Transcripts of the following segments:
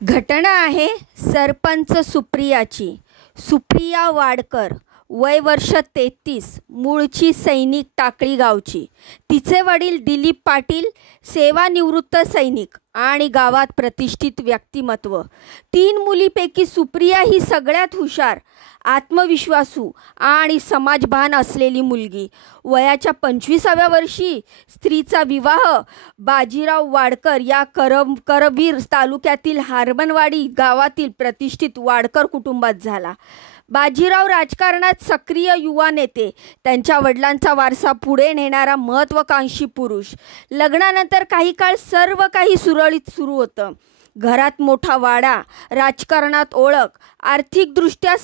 घटना आहे सरपंच सुप्रियाची. सुप्रिया वाडकर, वय वर्ष 33, मूळची सैनिक टाकळी गावची. तिचे वडील दिलीप पाटील, सेवानिवृत्त सैनिक आणि गावात प्रतिष्ठित व्यक्तिमत्व. 3 मुलींपैकी सुप्रिया ही सगळ्यात हुशार, आत्मविश्वासू आणि समाजभान असलेली मुलगी. वयाच्या 25व्या वर्षी स्त्रीचा विवाह बाजीराव वाडकर या करवीर तालुक्यातील हारबनवाडी गावातील प्रतिष्ठित वाडकर कुटुंबात झाला. बाजीराव राजकारणात सक्रिय युवा नेते, त्यांच्या वडिलांचा वारसा पुढे नेणारा महत्त्वाकांक्षी पुरुष. लग्नानंतर काही काळ सर्व काही सुरळीत सुरू होतं. घरात मोठा वाडा, राजकारणात ओळख, आर्थिकदृष्ट्या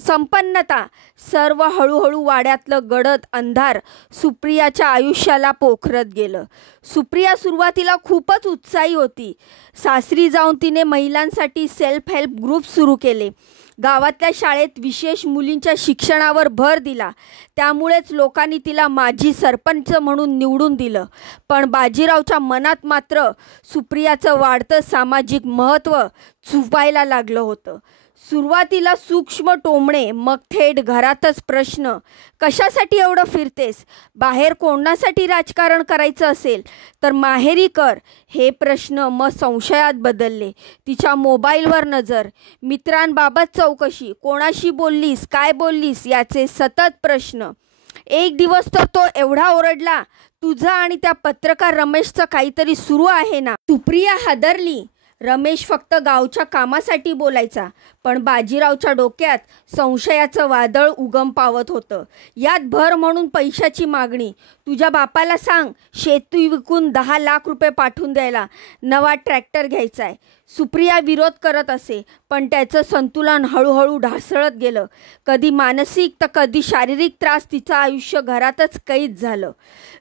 संपन्नता, सर्व हळूहळू वाड्यातलं गडद अंधार सुप्रियाच्या आयुष्याला पोखरत गेलं. सुप्रिया सुरुवातीला खूपच उत्साही होती. सासरी जाऊन तिने महिलांसाठी सेल्फ हेल्प ग्रुप सुरू केले. गावातल्या शाळेत विशेष मुलींच्या शिक्षणावर भर दिला. त्यामुळेच लोकांनी तिला माजी सरपंच म्हणून निवडून दिलं. पण बाजीरावच्या मनात मात्र सुप्रियाचं वाढतं सामाजिक महत्त्व चुपायला लागलं होतं. सुरुवातीला सूक्ष्म टोमणे, मग थेट घरातच प्रश्न, कशासाठी एवढं फिरतेस, बाहेर कोणासाठी राजकारण करायचं असेल तर माहेरी कर, हे प्रश्न मग संशयात बदलले. तिच्या मोबाईलवर नजर, मित्रांबाबत चौकशी, कोणाशी बोललीस, काय बोललीस याचे सतत प्रश्न. एक दिवस तर तो एवढा ओरडला, तुझं आणि त्या पत्रकार रमेशचं काहीतरी सुरू आहे ना. सुप्रिया हादरली. रमेश फक्त गावच्या कामासाठी बोलायचा, पण बाजीरावच्या डोक्यात संशयाचं वादळ उगम पावत होतं. यात भर म्हणून पैशाची मागणी. तुझ्या बापाला सांग शेती विकून 10 लाख रुपये पाठवून द्यायला, नवा ट्रॅक्टर घ्यायचा आहे. सुप्रिया विरोध करत असे, पण त्याचं संतुलन हळूहळू ढासळत गेलं. कधी मानसिक तर कधी शारीरिक त्रास. तिचं आयुष्य घरातच कैद झालं.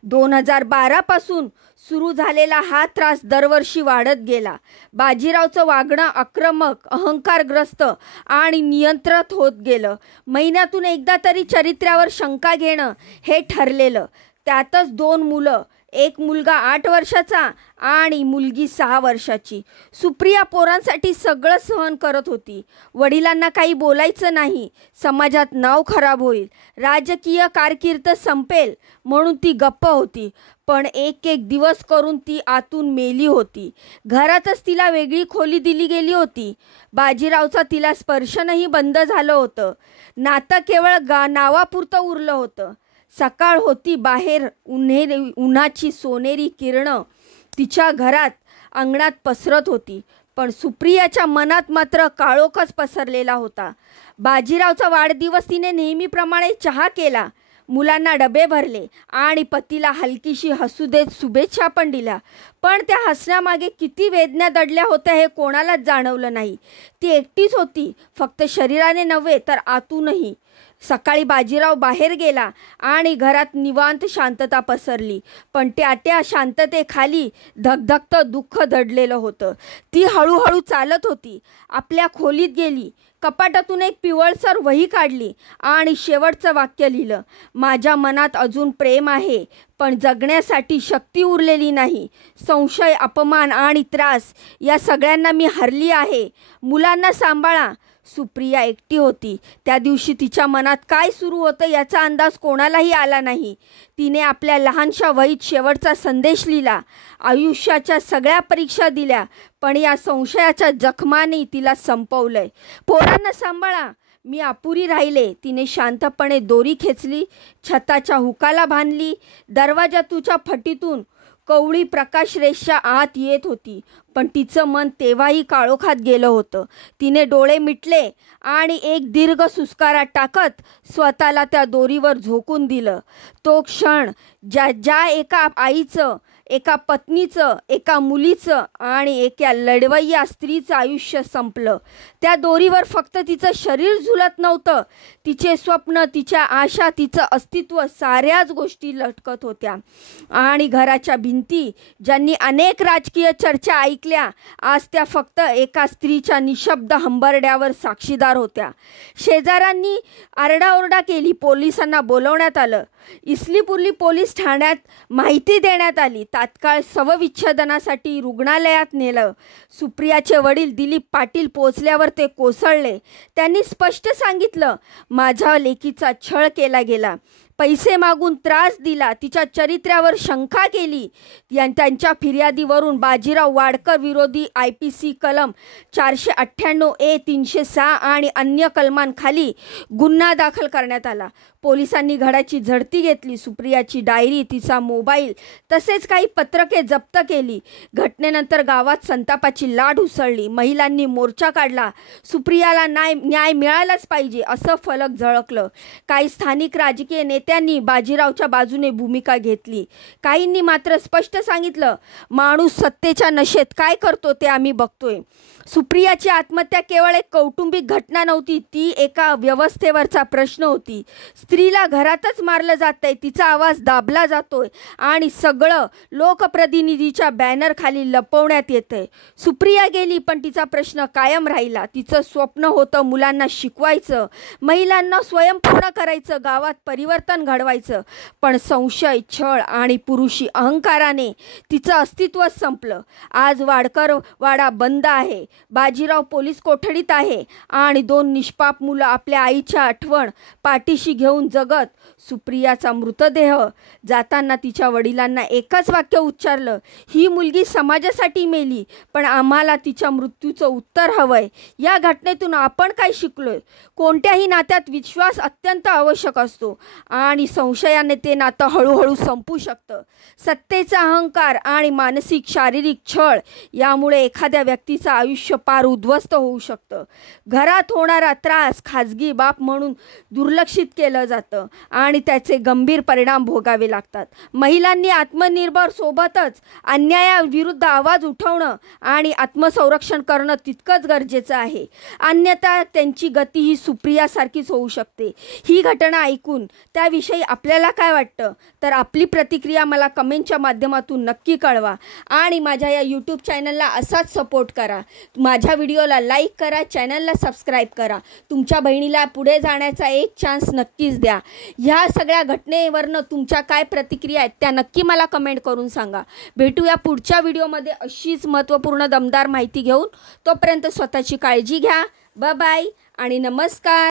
2012 पासून सुरू झालेला हा त्रास दरवर्षी वाढत गेला. बाजीरावचं वागणं आक्रमक, अहंकारग्रस्त आणि नियंत्रित होत गेलं. महिन्यातून एकदा तरी चरित्र्यावर शंका घेणं हे ठरलेलं. त्यातच 2 मुलं, एक मुलगा 8 वर्षाचा आणि मुलगी 6 वर्षाची. सुप्रिया पोरांसाठी सगळं सहन करत होती. वडिलांना काही बोलायचं नाही, समाजात नाव खराब होईल, राजकीय कारकीर्द संपेल म्हणून ती गप्प होती. पण एक दिवस करून ती आतून मेली होती. घरातच तिला वेगळी खोली दिली गेली होती. बाजीरावचा तिला स्पर्शनही बंद झालं होतं. नातं केवळ नावापुरतं उरलं होतं. सकाळ होती, बाहेर उन्हाची सोनेरी किरणं तिच्या घरात अंगणात पसरत होती, पण सुप्रियाच्या मनात मात्र काळोखच पसरलेला होता. बाजीरावचा वाढदिवस तिने नेहमीप्रमाणे चहा केला, मुलांना डबे भरले आणि पतीला हलकीशी हसू देत शुभेच्छा पण दिल्या. पण त्या हसण्यामागे किती वेदना दडल्या होत्या हे कोणालाच जाणवलं नाही. ती एकटीच होती, फक्त शरीराने नव्हे तर आतूनही. सकाळी बाजीराव बाहेर गेला आणि घरात निवांत शांतता पसरली, पण त्या शांततेखाली धगधगतं दुःख दडलेलं होतं. ती हळूहळू चालत होती, आपल्या खोलीत गेली, कपाटातून एक पिवळसर वही काढली आणि शेवटचं वाक्य लिहिलं. माझ्या मनात अजून प्रेम आहे, पण जगण्यासाठी शक्ती उरलेली नाही. संशय, अपमान आणि त्रास या सगळ्यांना मी हरली आहे. मुलांना सांभाळा. सुप्रिया एकटी होती. त्या दिवशी तिच्या मनात काय सुरू होतं याचा अंदाज कोणालाही आला नाही. तिने आपल्या लहानशा वहीत शेवटचा संदेश लिहिला. आयुष्याच्या सगळ्या परीक्षा दिल्या, पण या संशयाच्या जखमाने तिला संपवलंय. पोरांना सांभाळा, मी अपुरी राहिले. तिने शांतपणे दोरी खेचली, छताच्या हुकाला बांधली. दरवाजाच्या फटीतून कवळी प्रकाशरेषा आत येत होती, पण तिचं मन तेव्हाही काळोखात गेलं होतं. तिने डोळे मिटले आणि एक दीर्घ सुस्कारा टाकत स्वतःला त्या दोरीवर झोकून दिलं. तो क्षण ज्या एका आईचं, एका पत्नीचं, एका मुलीचं आणि एका लढवय्या स्त्रीचं आयुष्य संपलं. त्या दोरीवर फक्त तिचं शरीर झुलत नव्हतं, तिचे स्वप्न, तिच्या आशा, तिचं अस्तित्व, साऱ्याच गोष्टी लटकत होत्या. आणि घराच्या भिंती, ज्यांनी अनेक राजकीय चर्चा ऐकल्या, आज त्या फक्त एका स्त्रीच्या निशब्द हंबरड्यावर साक्षीदार होत्या. शेजाऱ्यांनी आरडाओरडा केली, पोलिसांना बोलवण्यात आलं, इस्लीपुर्ली पोलीस ठाण्यात माहिती देण्यात आली. तात्काळ शवविच्छेदनासाठी रुग्णालयात नेलं. सुप्रियाचे वडील दिलीप पाटील पोहोचल्यावर ते कोसळले. त्यांनी स्पष्ट सांगितलं, माझ्या लेकीचा छळ केला गेला, पैसे मागून त्रास दिला, तिच्या चरित्र्यावर शंका केली. त्यांच्या फिर्यादीवरून बाजीराव वाडकर विरोधी IPC कलम 498A 306 आणि अन्य कलमांखाली गुन्हा दाखल करण्यात आला. पोलिसांनी घडाची झडती घेतली. सुप्रियाची डायरी, तिचा मोबाईल तसेच काही पत्रके जप्त केली. घटनेनंतर गावात संतापाची लाट उसळली. महिलांनी मोर्चा काढला. सुप्रियाला न्याय मिळालाच पाहिजे असं फलक झळकलं. काही स्थानिक राजकीय नेत्यांनी बाजीरावच्या बाजूने भूमिका घेतली. काहींनी मात्र स्पष्ट सांगितलं, माणूस सत्तेच्या नशेत काय करतो ते आम्ही बघतोय. सुप्रियाची आत्महत्या केवळ एक कौटुंबिक घटना नव्हती, ती एका व्यवस्थेवरचा प्रश्न होती. स्त्रीला घरातच मारलं जातंय, तिचा आवाज दाबला जातोय आणि सगळं लोकप्रतिनिधीच्या बॅनरखाली लपवण्यात येतंय. सुप्रिया गेली पण तिचा प्रश्न कायम राहिला. तिचं स्वप्न होतं मुलांना शिकवायचं, महिलांना स्वयंपूर्ण करायचं, गावात परिवर्तन घडवायचं. पण संशय, छळ आणि पुरुषी अहंकाराने तिचं अस्तित्व संपलं. आज वाडकर वाडा बंद आहे. बाजीराव पोलीस कोठडीत आहे आणि 2 निष्पाप मुलं आपल्या आईच्या आठवण पाठीशी घेऊन जगत. सुप्रियाचा मृतदेह जाताना तिच्या वडिलांना एकच वाक्य उच्चारलं, ही मुलगी समाजासाठी मेली, पण आम्हाला तिच्या मृत्यूचं उत्तर हवंय. या घटनेतून आपण काय शिकलोय? कोणत्याही नात्यात विश्वास अत्यंत आवश्यक असतो आणि संशयाने ते नातं हळूहळू संपू शकतं. सत्तेचा अहंकार आणि मानसिक शारीरिक छळ यामुळे एखाद्या व्यक्तीचं आयुष्य पार उद्ध्वस्त होऊ शकतं. घरात होणारा त्रास खाजगी बाब म्हणून दुर्लक्षित केलं जातं आणि त्याचे गंभीर परिणाम भोगावे लागतात. महिलांनी आत्मनिर्भर सोबतच अन्यायाविरुद्ध आवाज उठवणं आणि आत्मसंरक्षण करणं तितकंच गरजेचं आहे. अन्यथा त्यांची गती ही सुप्रियासारखीच होऊ शकते. ही घटना ऐकून त्याविषयी आपल्याला काय वाटतं तर आपली प्रतिक्रिया मला कमेंटच्या माध्यमातून नक्की कळवा आणि माझ्या या यूट्यूब चॅनलला असाच सपोर्ट करा. माझ्या व्हिडिओला लाईक करा, चॅनलला सबस्क्राईब करा. तुमच्या बहिणीला पुढे जाण्याचा एक चान्स नक्कीच द्या. ह्या सगळ्या घटनेवरनं तुमच्या काय प्रतिक्रिया आहेत त्या नक्की मला कमेंट करून सांगा. भेटूया पुढच्या व्हिडिओमध्ये अशीच महत्त्वपूर्ण दमदार माहिती घेऊन. तोपर्यंत स्वतःची काळजी घ्या. बाय बाय आणि नमस्कार.